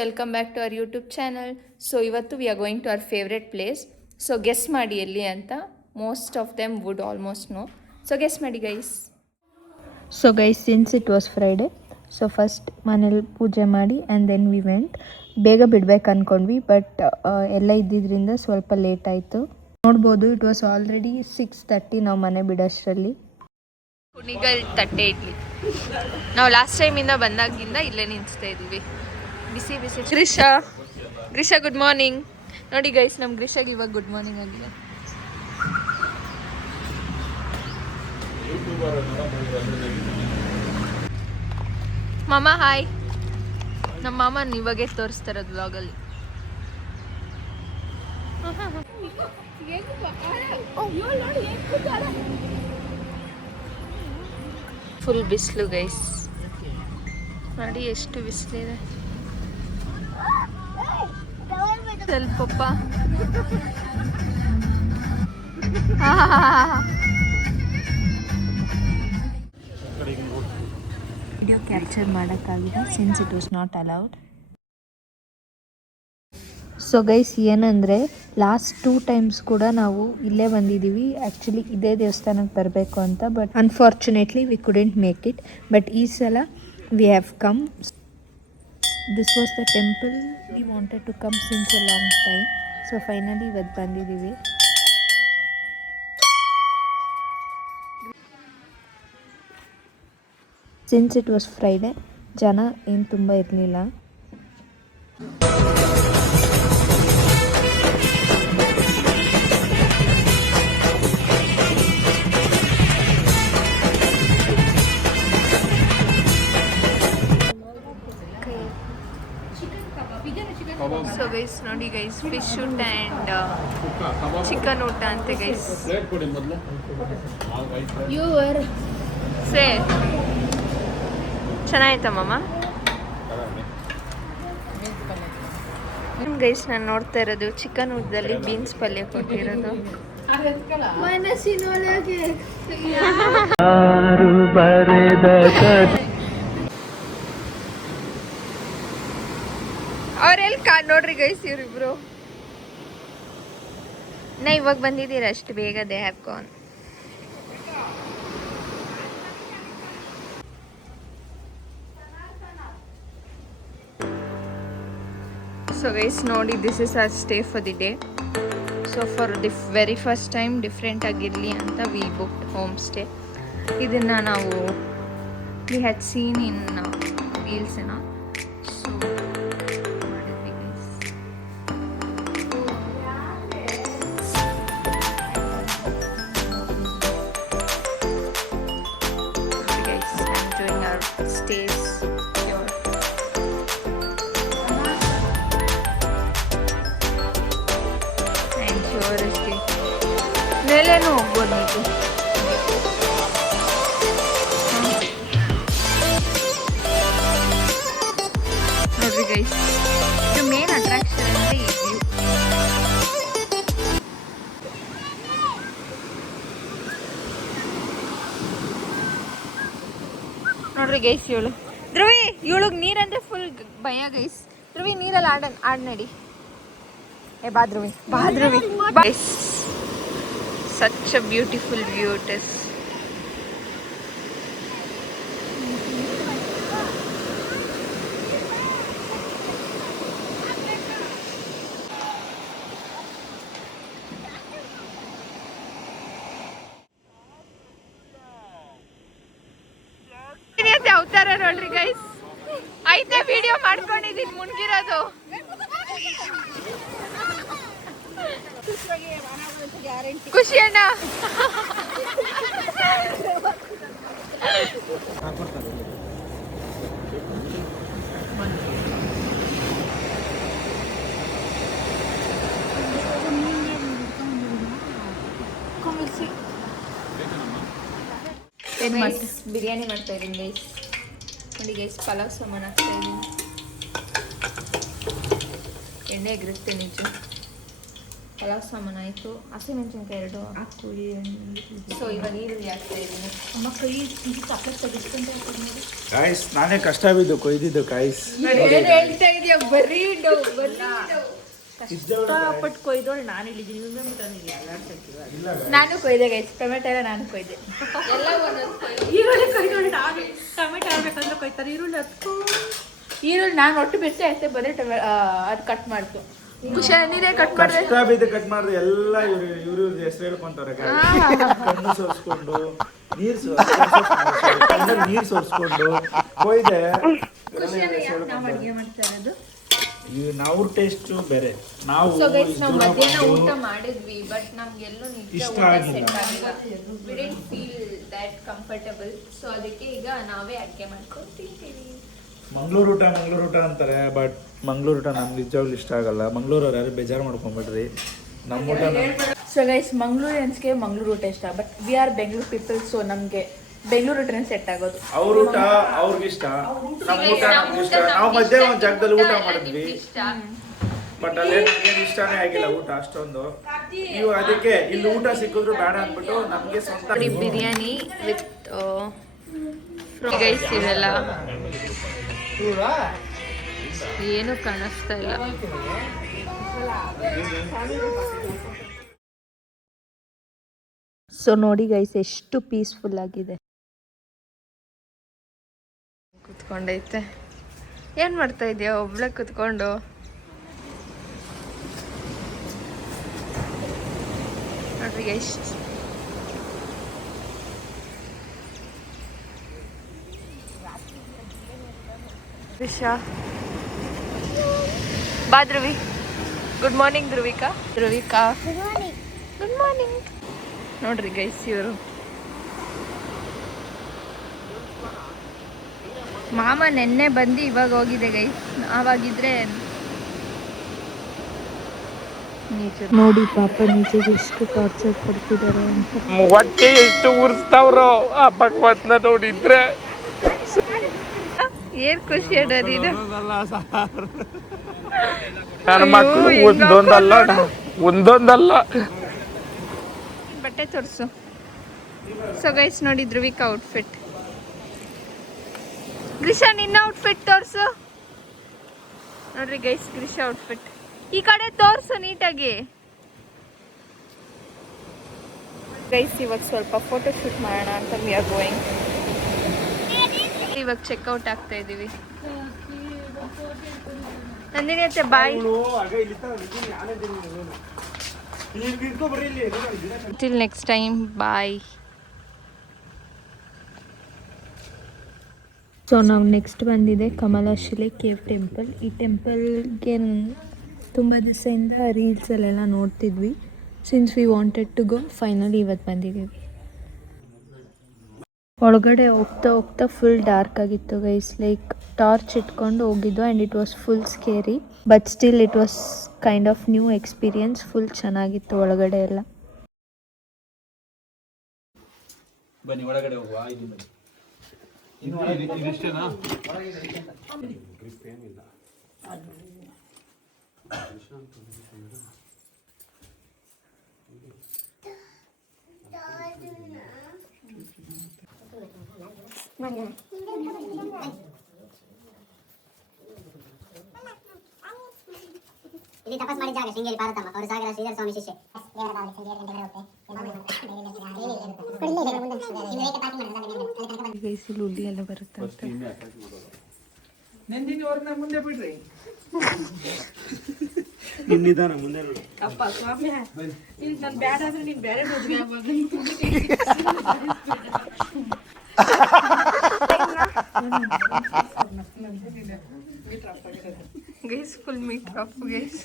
Welcome back to our YouTube channel. So ಇವತ್ತು we are going to our favourite place. So guess ಮಾಡಿ ಎಲ್ಲಿ ಅಂತ. Most of them would almost know. So guess ಮಾಡಿ guys. So guys, since it was Friday, so first ಮನೇಲಿ ಪೂಜೆ ಮಾಡಿ and then we went. ಬೇಗ ಬಿಡ್ಬೇಕು ಅಂದ್ಕೊಂಡ್ವಿ, ಬಟ್ ಎಲ್ಲ ಇದ್ದಿದ್ದರಿಂದ ಸ್ವಲ್ಪ ಲೇಟ್ ಆಯಿತು. ನೋಡ್ಬೋದು, ಇಟ್ ವಾಸ್ ಆಲ್ರೆಡಿ 6:30 ನಾವು ಮನೆ ಬಿಡೋಷ್ಟರಲ್ಲಿ. ಕುಣಿಗಲ್ ತಟ್ಟೆ ಇಡ್ಲಿ ನಾವು ಲಾಸ್ಟ್ ಟೈಮಿಂದ ಬಂದಾಗಿಂದ ಇಲ್ಲೇ ನಿಲ್ಲಿಸ್ತಾ ಇದ್ದೀವಿ. ಬಿಸಿ ಬಿಸಿ. ಗ್ರೀಷಾ ಗುಡ್ ಮಾರ್ನಿಂಗ್. ನೋಡಿ ಗೈಸ್, ನಮ್ಮ ಗ್ರೀಷಾಗೆ ಇವಾಗ ಗುಡ್ ಮಾರ್ನಿಂಗ್ ಆಗಿದೆ. ಮಾಮ ಹಾಯ್. ನಮ್ಮ ಮಾಮನ ಇವಾಗೆ ತೋರಿಸ್ತಾ ಇರೋದು ವ್ಲಾಗಲ್ಲಿ. ಫುಲ್ ಬಿಸಿಲು ಗೈಸ್, ನೋಡಿ ಎಷ್ಟು ಬಿಸಿಲಿದೆ. ಸ್ವಲ್ಪಪ್ಪ ವಿಡಿಯೋ ಕ್ಯಾಪ್ಚರ್ ಮಾಡೋಕ್ಕಾಗಿಲ್ಲ since it was not allowed. So guys, ಏನಂದರೆ ಲಾಸ್ಟ್ 2 ಟೈಮ್ಸ್ ಕೂಡ ನಾವು ಇಲ್ಲೇ ಬಂದಿದ್ದೀವಿ. ಆ್ಯಕ್ಚುಲಿ ಇದೇ ದೇವಸ್ಥಾನಕ್ಕೆ ಬರಬೇಕು ಅಂತ, but unfortunately we couldn't make it. But ಈ ಸಲ we have come. This was the temple we wanted to come since a long time. So finally ಇವತ್ತು ಬಂದಿದ್ದೀವಿ. ಸಿನ್ಸ್ ಇಟ್ ವಾಸ್ ಫ್ರೈಡೇ, ಜನ ಏನು ತುಂಬ ಇರಲಿಲ್ಲ. ಸೊ ಗೈಸ್ ನೋಡಿ ಗೈಸ್, ಫಿಶ್ ಊಟ ಆ್ಯಂಡ್ ಚಿಕನ್ ಊಟ ಅಂತೆ ಗೈಸ್. ಸೇ ಚೆನ್ನಾಯ್ತಾ ಮಾಮ? ಗೈಸ್, ನಾನು ನೋಡ್ತಾ ಇರೋದು ಚಿಕನ್ ಊಟದಲ್ಲಿ ಬೀನ್ಸ್ ಪಲ್ಯ ಕೊಟ್ಟಿರೋದು. ಅವ್ರೆಲ್ಲಿ ನೋಡ್ರಿ ಗೈಸ್, ಇವ್ರಿಬ್ರು ನಾ ಇವಾಗ ಬಂದಿದ್ದೀರ ಅಷ್ಟು ಬೇಗ. They have gone. So guys ನೋಡಿ, this is our stay for the day. So for very first time different ಆಗಿರಲಿ ಅಂತ ವಿ ಬುಕ್ಡ್ ಹೋಮ್ ಸ್ಟೇ. ಇದನ್ನು ನಾವು ವಿ ಹ್ಯಾಡ್ ಸೀನ್ ಇನ್ ರೀಲ್ಸ್ನ. So stays pure. And sure stay. ಮೇಲೇನು ಹೋಗ್ಬೋದು ನೀವು. ನೋಡ್ರಿ ಗೈಸ್, ಇದು ಮೇನ್ ಅಟ್ರಾಕ್ಷನ್ ಅಂದರೆ ಈ ವ್ಯೂ. ನೋಡ್ರಿ ಗೈಸ್, ಇವಳು ಧ್ರುವಿ, ಇವಳಿಗೆ ನೀರಂದ್ರೆ ಫುಲ್ ಭಯ ಗೈಸ್. ಧ್ರುವಿ, ನೀರಲ್ಲಿ ಆಡ್ ನಡಿ. ಬಾ ಧ್ರುವಿ, ಬಾ Dhruvi. Such a beautiful view it is. ಅವತಾರ ನೋಡ್ರಿ ಗೈಸ್, ಐತೆ ವಿಡಿಯೋ ಮಾಡ್ಕೊಂಡಿದ್ದೀನಿ ಮುನ್ಗಿರೋದು. ಖುಷಿ ಅಣ್ಣ. ಬಿರಿಯಾನಿ ಮಾಡ್ತಾ ಇದ್ದೀನಿ ಗೈಸ್. ನೋಡಿ ಗೈಸ್, ಪಲಾವ್ ಸಾಮಾನು ಹಾಕ್ತಾ ಇದ್ದೀನಿ. ಎಣ್ಣೆ ಎಗರುತ್ತೆ ನಿಜ. ಪಲಾವ್ ಸಾಮಾನು ಆಯಿತು, ಹಸಿಮೆಣಸಿನ್ಕಾಯಿ 2 ಹಾಕ್ಕೊಳ್ಳಿ. ಸೊ ಇವಾಗ ಈರುಳ್ಳಿ ಹಾಕ್ತಾ ಇದ್ದೀನಿ. ಅಮ್ಮ ಕೈ ಚಾಕ್ಲೇಟ್ ತೆಗಿಸ್ಕೊಂತ ನೋಡಿ. ಕಾಯ್ಸ್ ನಾನೇ ಕಷ್ಟ ಬಿದ್ದು ಕೊಯ್ದಿದ್ದು ಕಾಯ್ಸ್. ಏನು ಹೇಳ್ತಾ ಇದೆಯಾ? ಬರೀ ಕಷ್ಟಪಟ್ಟು ಕೊಯ್ದೋಳು ನಾನು ಇಲ್ಲಿದ್ದೀನಿ. ನಾನು ಕೊಯ್ದೆ ಗೈಸ್, ಟೊಮೆಟೊ ಎಲ್ಲ ನಾನು ಕೊಯ್ದೆ. ಎಲ್ಲ ಒಂದೊಂದು ಕೊಯ್ದು. ಈರುಳ್ಳಿ ಕೊಯ್ದೋಳು ನಾನು. ಟೊಮೆಟೊ ಆಗ್ಬೇಕಂದ್ರೆ ಕೊಯ್ತಾರೆ. ಈರುಳ್ಳಿ ನಾನು ಒಟ್ಟು ಬಿಟ್ಟೆ ಅಷ್ಟೇ, ಬರೀ ಅದು ಕಟ್ ಮಾಡ್ತು. ಖುಷಿ ನೀನೇ ಕಟ್ ಮಾಡಿದೆ. ಕಷ್ಟ ಬಿದ್ದು ಕಟ್ ಮಾಡಿದ್ರೆ ಎಲ್ಲ ಇವ್ರ ಹೆಸರು ಹೇಳ್ಕೊಂತಾರೆ. ಕಣ್ಣು ಸೋರ್ಸ್ಕೊಂಡು ನೀರು ಸೋರ್ಸ್ಕೊಂಡು ಕೊಯ್ದೆ. ನಾವು ಅಡುಗೆ ಮಾಡ್ತಾ ಇರೋದು ನಾವು ಟೇಸ್ಟ್ ಬೇರೆ. ನಾವು ಸೊ ಗೈಸ್ ನಾವು ಮಧ್ಯಾಹ್ನ ಊಟ ಮಾಡಿದ್ವಿ, ಬಟ್ ನಮ್ಗೆಲ್ಲೂ ನಿಜ ಇಷ್ಟ ಊಟ ಆಗಿಲ್ಲ. ಸೆಟ್ ಆಗಿಲ್ಲ. We didn't feel that comfortable. So ಅದಕ್ಕೆ ಈಗ ನಾವೇ ಅಡುಗೆ ಮಾಡ್ಕೊಂಡು ತಿಂತೀವಿ. ಮಂಗಳೂರು ಊಟ ಅಂತಾರೆ, ಬಟ್ ಮಂಗಳೂರು ಊಟ ನಮ್ಗೆ ನಿಜವಾಗ್ಲೂ ಇಷ್ಟ ಆಗಲ್ಲ. ಮಂಗಳೂರವ್ರು ಯಾರು ಬೇಜಾರು ಮಾಡ್ಕೊಂಬಿಡ್ರಿ. ನಮ್ಮ ಊಟ ಸೊ ಗೈಸ್ ಮಂಗಳೂರಿಯನ್ಸ್ಗೆ ಮಂಗಳೂರು ಊಟ ಇಷ್ಟ, but we are Bengaluru people. So ನಮಗೆ ಬೆಂಗಳೂರು ಊಟನೇ ಸೆಟ್ ಆಗೋದು. ಅವ್ರ ಊಟ ಅವ್ರಿಗೆ ಇಷ್ಟ, ನಮ್ಮ ಊಟ ನಮ್ಗೆ ಇಷ್ಟ. ನಾವು ಮಧ್ಯಾಹ್ನ ಒಂದು ಜಾಗದಲ್ಲಿ ಊಟ ಮಾಡಿದ್ವಿ, ಬಟ್ ಅಲ್ಲೇ ನಮ್ಗೇನು ಇಷ್ಟನೇ ಆಗಿಲ್ಲ ಊಟ ಅಷ್ಟೊಂದು. ನೀವು ಅದಕ್ಕೆ ಇಲ್ಲಿ ಊಟ ಸಿಕ್ಕಿದ್ರು ಬೇಡ ಅಂದ್ಬಿಟ್ಟು ನಮಗೆ ಸ್ವಂತ ಬಿರಿಯಾನಿ ವಿತ್ ಗೈಸ್ ಇವೆಲ್ಲ ಏನು ಕಾಣಿಸ್ತಾ ಇಲ್ಲ. ಸೊ ನೋಡಿ ಗೈಸ್ ಎಷ್ಟು ಪೀಸ್ಫುಲ್ ಆಗಿದೆ. ಕುತ್ಕೊಂಡೈತೆ. ಏನು ಮಾಡ್ತಾ ಇದೆಯಾ ಒಬ್ಳೆ ಕುತ್ಕೊಂಡು? ನೋಡ್ರಿ ಎಷ್ಟು ವಿಷ. ಬಾ Dhruvi. Good morning Dhruvika. Good morning. ನೋಡ್ರಿ ಗೈಸ್ ಇವರು ಮಾಮ ನೆನ್ನೆ ಬಂದು ಇವಾಗ ಹೋಗಿದೆ ಗೈಸ್. ಆವಾಗಿದ್ರೆ ನೋಡಿ ಪಾಪ ನಿಜಕ್ಕೆ ಎಷ್ಟು ಟಾರ್ಚರ್ ಕೊಡ್ತಿದ್ದಾರೆ ಅಂತ. ಹೊಟ್ಟೆ ಎಷ್ಟು ಉರ್ಸ್ತಾವ್ರೋ ಆ ಭಗವತ್ನ ನೋಡಿದ್ರೆ. ಏನ್ ಖುಷಿ ಅಡೋದಿದೆ. ನನ್ನ ಮಕ್ಕಳು ಒಂದೊಂದಲ್ಲ ಬಟ್ಟೆ ತೋರಿಸು. ಸೊ ಗೈಸ್ ನೋಡಿ ಧ್ರುವಿಕಾ ಔಟ್ಫಿಟ್. ಗ್ರಿಷಾ ನಿನ್ನ ಔಟ್ಫಿಟ್ ತೋರಿಸು. ನೋಡ್ರಿ ಗೈಸ್ ಗ್ರಿಷಾ ಔಟ್ಫಿಟ್. ಈ ಕಡೆ ತೋರಿಸು ನೀಟಾಗಿ. ಗೈಸ್ ಇವಾಗ ಸ್ವಲ್ಪ ಫೋಟೋ ಶೂಟ್ ಮಾಡೋಣ ಅಂತ ವಿ ಆರ್ ಗೋಯಿಂಗ್. ಇವಾಗ ಚೆಕ್ಔಟ್ ಆಗ್ತಾ ಇದೀವಿ. ನಂದಿನಿ ಅತ್ತೆ ಬಾಯ್. ಟಿಲ್ ನೆಕ್ಸ್ಟ್ ಟೈಮ್ ಬಾಯ್. ಸೊ ನಾವು ನೆಕ್ಸ್ಟ್ ಬಂದಿದೆ ಕಮಲಾಶಿಲೆ ಕೇವ್ ಟೆಂಪಲ್. ಈ ಟೆಂಪಲ್ಗೆ ತುಂಬ ದಿವಸದಿಂದ ರೀಲ್ಸಲ್ಲೆಲ್ಲ ನೋಡ್ತಿದ್ವಿ. Since we wanted to go, finally ಇವತ್ತು ಬಂದಿದ್ದೀವಿ. ಒಳಗಡೆ ಹೋಗ್ತಾ ಫುಲ್ ಡಾರ್ಕ್ ಆಗಿತ್ತು ಗೈಸ್. ಲೈಕ್ ಟಾರ್ಚ್ ಇಟ್ಕೊಂಡು ಹೋಗಿದ್ದು and it was full scary, but still it was kind of new experience. Full ಚೆನ್ನಾಗಿತ್ತು ಒಳಗಡೆ ಎಲ್ಲ. ಬನ್ನಿ ಒಳಗಡೆ ಹೋಗುವ. ಇದಿಷ್ಟೇನಾ? ಇಲ್ಲಿ ತಪಸ್ ಮಾಡಿದ ಜಾಗ ಶೃಂಗೇರಿ ಪಾರ್ವತಮ್ಮ ಅವರು ಸಾಗರ ಶ್ರೀಧರ ಸ್ವಾಮಿ ಶಿಷ್ಯ. ಬೇಸಿಲು ಉಳ್ಳಿ ಎಲ್ಲ ಬರುತ್ತೆ. ಮುಂದೆ ಬಿಡ್ರಿ. ನಿನ್ನಿದಾನ ಮುಂದೆ ನೋಡಿ. Guys full meet up guys.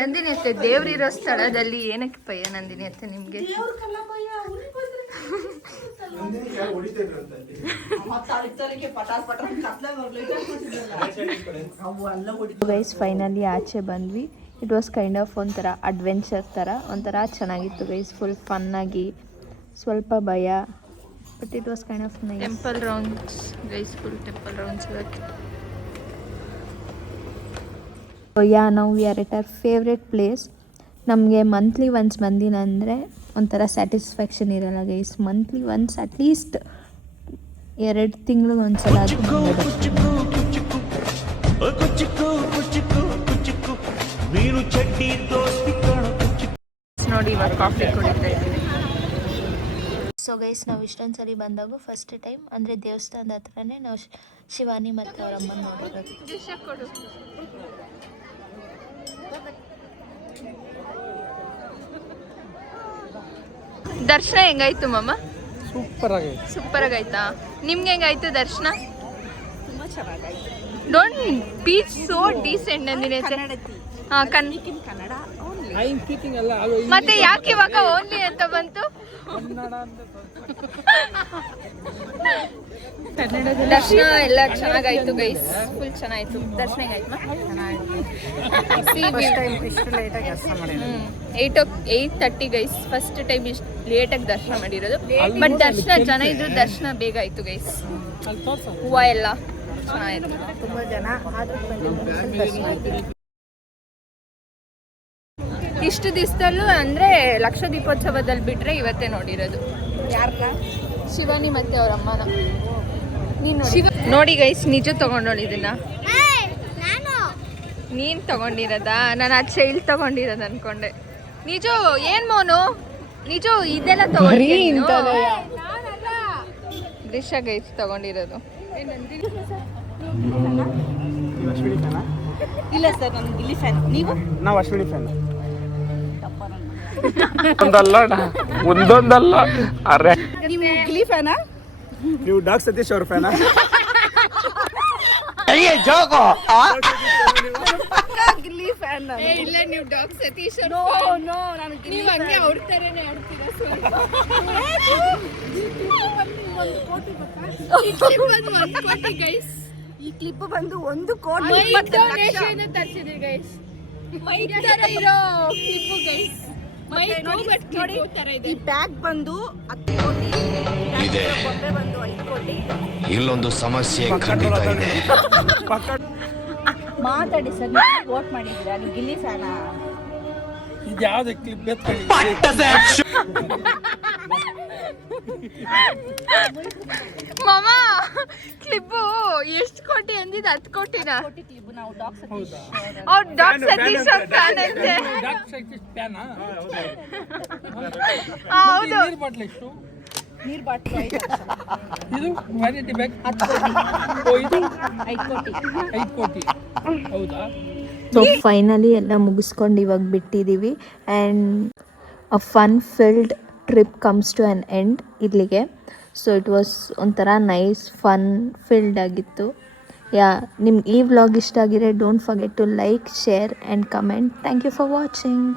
Nandini ಅತ್ತೆ ದೇವ್ರಿರೋ ಸ್ಥಳದಲ್ಲಿ ಏನಕ್ಕೆ ಭಯ ನಂದಿನಿ ಅತ್ತೆ ನಿಮ್ಗೆ? ಗೈಸ್ ಫೈನಲಿ ಆಚೆ ಬಂದ್ವಿ. ಇಟ್ ವಾಸ್ ಕೈಂಡ್ ಆಫ್ ಒಂಥರ ಅಡ್ವೆಂಚರ್ ಥರ, ಒಂಥರ ಚೆನ್ನಾಗಿತ್ತು ಗೈಸ್. ಫುಲ್ ಫನ್ನಾಗಿ, ಸ್ವಲ್ಪ ಭಯ, but it was kind of nice. Temple rounds guys, full temple rounds ಇವತ್ತು. ಯಾ ನಾವು we are at our favourite place. ನಮಗೆ ಮಂತ್ಲಿ ಒನ್ಸ್ ಬಂದಿಲ್ಲ ಅಂದರೆ ಒಂಥರ ಸ್ಯಾಟಿಸ್ಫ್ಯಾಕ್ಷನ್ ಇರಲ್ಲ ಗೈಸ್. ಮಂತ್ಲಿ ಒನ್ಸ್ ಅಟ್ಲೀಸ್ಟ್ 2 ತಿಂಗಳಿಗೆ ಒಂದ್ಸಲ ಅದು ನೋಡಿ ಇವಾಗ ಕಾಫಿ ಕುಡಿತಾ ಇದ್ದೀವಿ. ಸೊ ಗೈಸ್ ನಾವು ಇಷ್ಟೊಂದು ಸರಿ ಬಂದಾಗೂ ಫಸ್ಟ್ ಟೈಮ್ ಅಂದರೆ ದೇವಸ್ಥಾನದ ಹತ್ರನೇ ನಾವು ಶಿವಾನಿ ಮತ್ತು ಅವ್ರ ಅಮ್ಮನ ನೋಡಿರೋದು. ದರ್ಶನ ಹೆಂಗಾಯ್ತು ಮಾಮ? ಸೂಪರ್ ಆಗೈತೆ. ಸೂಪರ್ ಆಗೈತಾ? ನಿಮ್ಗೆ ಹೆಂಗಾಯ್ತು ದರ್ಶನ? Don't beach so decent Nandini. ಮತ್ತೆ ಯಾಕೆ ಇವಾಗ ಓನ್ಲಿ ಅಂತ ಬಂತು? ದರ್ಶನ ಎಲ್ಲ ಚೆನ್ನಾಗಾಯ್ತು ಗೈಸ್, ಫುಲ್ ಚೆನ್ನಾಯ್ತು. ದರ್ಶನ ಹೆಂಗಾಯ್ತು? 8:30 ಗೈಸ್, ಫಸ್ಟ್ ಟೈಮ್ ಇಷ್ಟು ಲೇಟಾಗಿ ದರ್ಶನ ಮಾಡಿರೋದು. ಬಟ್ ದರ್ಶನ ಜನ ಇದ್ರು, ದರ್ಶನ ಬೇಗ ಆಯ್ತು ಗೈಸ್. ಹೂವು ಎಲ್ಲ ಚೆನ್ನಾಗಿತ್ತು. ತುಂಬಾ ಜನ ಇಷ್ಟು ದಿವಸದಲ್ಲೂ ಅಂದ್ರೆ ಲಕ್ಷ ದೀಪೋತ್ಸವದಲ್ಲಿ ಬಿಟ್ರೆ ಇವತ್ತೇ ನೋಡಿರೋದು. ಯಾರನ್ನ? ಶಿವಾನಿ ಮತ್ತೆ ಅವ್ರ ಅಮ್ಮನ. ನೋಡಿ ಗೈಸ್, ನಿಜ ತಗೊಂಡೋಳು ಇದನ್ನ. ನೀನ್ ತಗೊಂಡಿರೋದಾ? ನಾನು ಆ ಚೈಲ್ಡ್ ತಗೊಂಡಿರೋದು ಅನ್ಕೊಂಡೆ. ನಿಜ ಏನ್ ಮೋನು? ನಿಜ ಇದೆಲ್ಲ ತಗೊಂಡಿರೋದು. ದೃಶ್ಯ ಗೈಸ್ ತಗೊಂಡಿರೋದು. ಇಲ್ಲ ಸರ್, ನಾನು ಗಿಲ್ಲಿ ಫ್ಯಾನ್. ನೀವು? ನಾವು ಅಶ್ವಿನಿ ಫ್ಯಾನ್. ಒಂದೊಂದಲ್ಲ ಅರೆ. ನೀವು ಗಿಲ್ಲಿ ಫ್ಯಾನಾ? ನೀವು ಡಾಕ್ ಸತೀಶ್ ಅವ್ರ ಫ್ಯಾನಾ? ಪಕ್ಕಾ ಗಿಲ್ಲಿ ಫ್ಯಾನ್ ನಾನು. ಇಲ್ಲ, ನೀವು ಡಾಗ್ ಸತೀಶ್ ನೋ ನೋ, ನಾನು ಗಿಲ್ಲಿ ನೀವು ಹಂಗೆ ಅವ್ರ ತರನೇ ಆಡ್ತೀರಾ. ಈ ಕ್ಲಿಪ್ ಬಂದು 1 ಕೋಟಿ ತರಿಸಿದ್ರಿ ಗೈಸ್. ಮೈಕ್ ತರ ಇರೋ ಕ್ಲಿಪ್ಪು ಗೈಸ್. ನೋಡಿ, ಈ ಬ್ಯಾಗ್ ಬಂದು 10 ಕೋಟಿ ಇದೆ, ಬೊಂಬೆ ಬಂದು 5 ಕೋಟಿ. ಇಲ್ಲೊಂದು ಸಮಸ್ಯೆ ಖಂಡಿತ ಇದೆ. ಮಾತಾಡಿ ಸರ್, ನೀವು ವೋಟ್ ಮಾಡಿದ್ದೀರಾ? ನೀವು ಗಿಲ್ಲಿ ಫ್ಯಾನಾ? ಇದ್ಯಾವ್ದು ಕ್ಲಿಪ್ ಎತ್ಕೊಳ್ಳಿ. ಮಾಮ ಕ್ಲಿಪ್ಪು ಎಷ್ಟು ಕೋಟಿ ಅಂದಿದ್ದು? 10 ಕೋಟಿನಾ? ಕೋಟಿ ಕ್ಲಿಪ್. ನಾವು ಡಾಗ್ ಸತೀಶ್ ಅವ್ರು ಡಾಗ್ ಸತೀಶ್ ಅವ್ರ ಫ್ಯಾನ್ ಅಂತೆ. ಹೌದು. ನೀರ್ ಬಾಟ್ಲಿ ಇದು ವ್ಯಾನಿಟಿ ಬ್ಯಾಗ್ 5 ಕೋಟಿ. 5 ಕೋಟಿ. ಹೌದಾ? ಸೊ ಫೈನಲಿ ಎಲ್ಲ ಮುಗಿಸ್ಕೊಂಡು ಇವಾಗ ಬಿಟ್ಟಿದ್ದೀವಿ. And a fun filled trip comes to an end ಇಲ್ಲಿಗೆ. ಸೊ ಇಟ್ ವಾಸ್ ಒಂಥರ ನೈಸ್ ಫನ್ ಫಿಲ್ಡ್ ಆಗಿತ್ತು. ನಿಮ್ಗೆ ಈ ವ್ಲಾಗ್ ಇಷ್ಟ ಆಗಿದ್ರೆ don't forget to like, share and comment. Thank you for watching.